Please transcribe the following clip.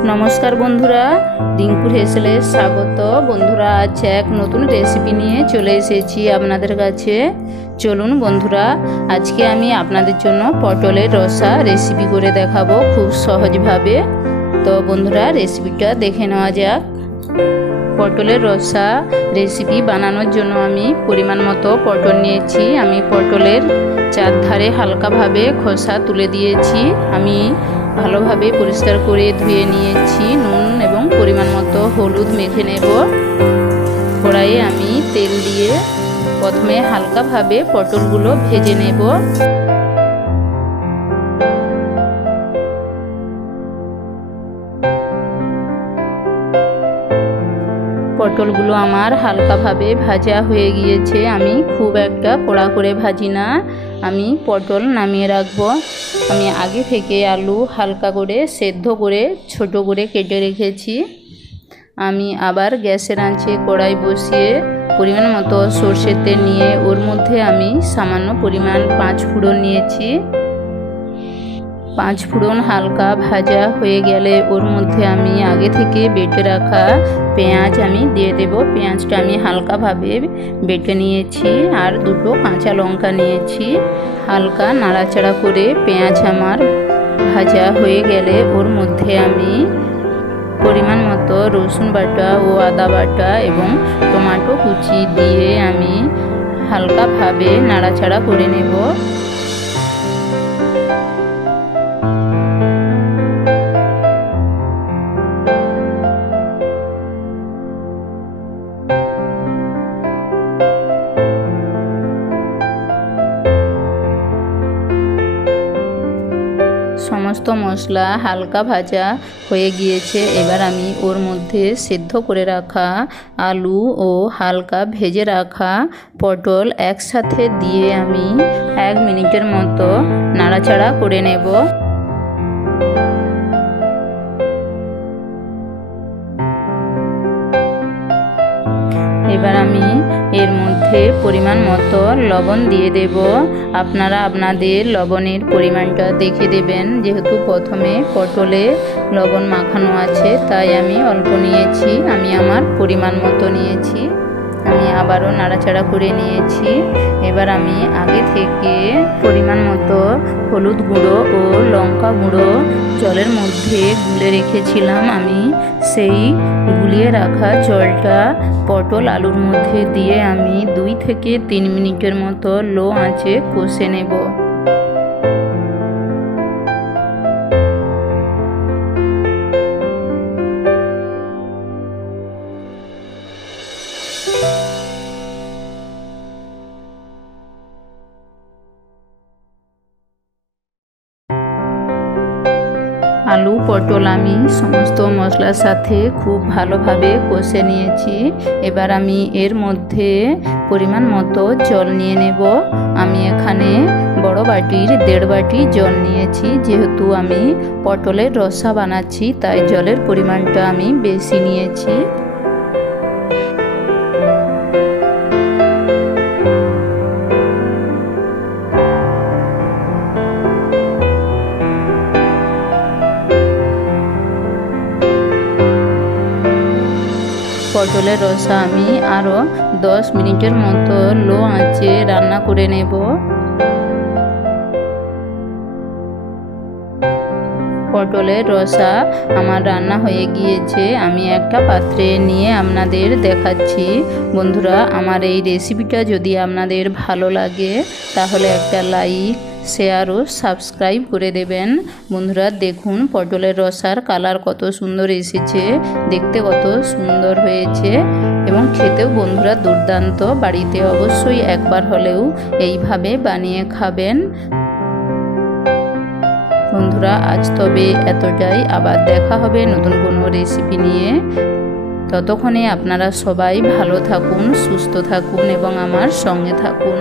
नमस्कार बंधुरा रिंकुर हेसेले स्वागत। बंधुरा आज एक नतून रेसिपि निये चले एसेछि आपनादेर काछे। चलुन बंधुरा आज के आमी आपनादेर जोन्नो पटलेर रसा रेसिपि करे देखाबो खूब सहज भावे। तो बंधुरा रेसिपिटा देखे नेওয়া যাক। पटलेर रसा रेसिपि बानानोर जोन्नो आमी परिमाण मतो पटल निয়েছি। आमी पटलेर चारधारे हालका भावे खोसा तुले दिয়েছি। आमी ভালোভাবে পরিষ্কার করে ধুয়ে নিয়েছি। নুন এবং পরিমাণ মতো হলুদ মেখে নেব। কড়াইয়ে আমি তেল দিয়ে প্রথমে হালকাভাবে পটলগুলো ভেজে নেব। পটলগুলো আমার হালকাভাবে ভাজা হয়ে গিয়েছে। আমি খুব একটা কড়া করে ভাজি না, আমি পটল নামিয়ে রাখবো। আমি আগে থেকে আলু হালকা করে সেদ্ধ করে ছোট করে কেটে রেখেছি। আমি আবার গ্যাসের আঁচে কড়াই বসিয়ে পরিমাণ মতো সরষের তেল নিয়ে ওর মধ্যে আমি সামান্য পরিমাণ 5 ফোড়ন নিয়েছি। 5 ফোড়ন হালকা ভাজা হয়ে গেলে ওর মধ্যে আমি আগে থেকে বেটে রাখা পেঁয়াজ আমি দিয়ে দেব। পেঁয়াজটা আমি হালকাভাবে বেটে নিয়েছি আর দুটো কাঁচা লঙ্কা নিয়েছি। হালকা নাড়াচাড়া করে পেঁয়াজ আমার ভাজা হয়ে গেলে ওর মধ্যে আমি পরিমাণ মতো রসুন বাটা ও আদা বাটা এবং টমেটো কুচি দিয়ে আমি হালকাভাবে নাড়াচাড়া করে নেব। समस्त मशला हालका भाजा हो गिয়েছে। এবার আমি ওর মধ্যে সেদ্ধ করে রাখা আলু ও হালকা ভেজে রাখা পটল একসাথে দিয়ে আমি 1 মিনিটের মতো নাড়াচাড়া করে নেব। এবার আমি এর মধ্যে পরিমাণ মতো লবণ দিয়ে দেব। আপনারা আপনাদের লবণের পরিমাণটা দেখে দেবেন। যেহেতু প্রথমে পটলে লবণ মাখানো আছে তাই আমি অল্প নিয়েছি। আমি আমার পরিমাণ মতো নিয়েছি। আমি আবারও নাড়াচাড়া করে নিয়েছি। এবার আমি আগে থেকে পরিমাণ মতো হলুদ গুঁড়ো ও লঙ্কা গুঁড়ো জলের মধ্যে গুলে রেখেছিলাম। আমি সেই গুলিয়ে রাখা জলটা পটল আলুর মধ্যে দিয়ে আমি 2 থেকে 3 মিনিটের মতো লো আঁচে কষে নেব। आलू पटल आमी समस्त मशलार साथे खूब भालोभाबे कषे निয়েছি। এবার আমি এর মধ্যে পরিমাণ মতো জল নিয়ে নেব। আমি এখানে বড় বাটির 1.5 বাটি জল নিয়েছি। যেহেতু আমি পটলের রসা বানাচ্ছি তাই জলের পরিমাণটা আমি বেশি নিয়েছি। পটলের রসা আমি আরও 10 মিনিটের মতো লো আঁচে রান্না করে নেব। পটলের রসা আমার রান্না হয়ে গিয়েছে। আমি একটা পাত্রে নিয়ে আপনাদের দেখাচ্ছি। বন্ধুরা আমার এই রেসিপিটা যদি আপনাদের ভালো লাগে তাহলে একটা লাইক শেয়ার ও সাবস্ক্রাইব করে দেবেন। বন্ধুরা দেখুন পটলের রসার কালার কত সুন্দর এসেছে, দেখতে কত সুন্দর হয়েছে এবং খেতেও বন্ধুরা দুর্দান্ত। বাড়িতে অবশ্যই একবার হলেও এইভাবে বানিয়ে খাবেন। বন্ধুরা আজ তবে এতটাই, আবার দেখা হবে নতুন কোনো রেসিপি নিয়ে। ততক্ষণে আপনারা সবাই ভালো থাকুন, সুস্থ থাকুন এবং আমার সঙ্গে থাকুন।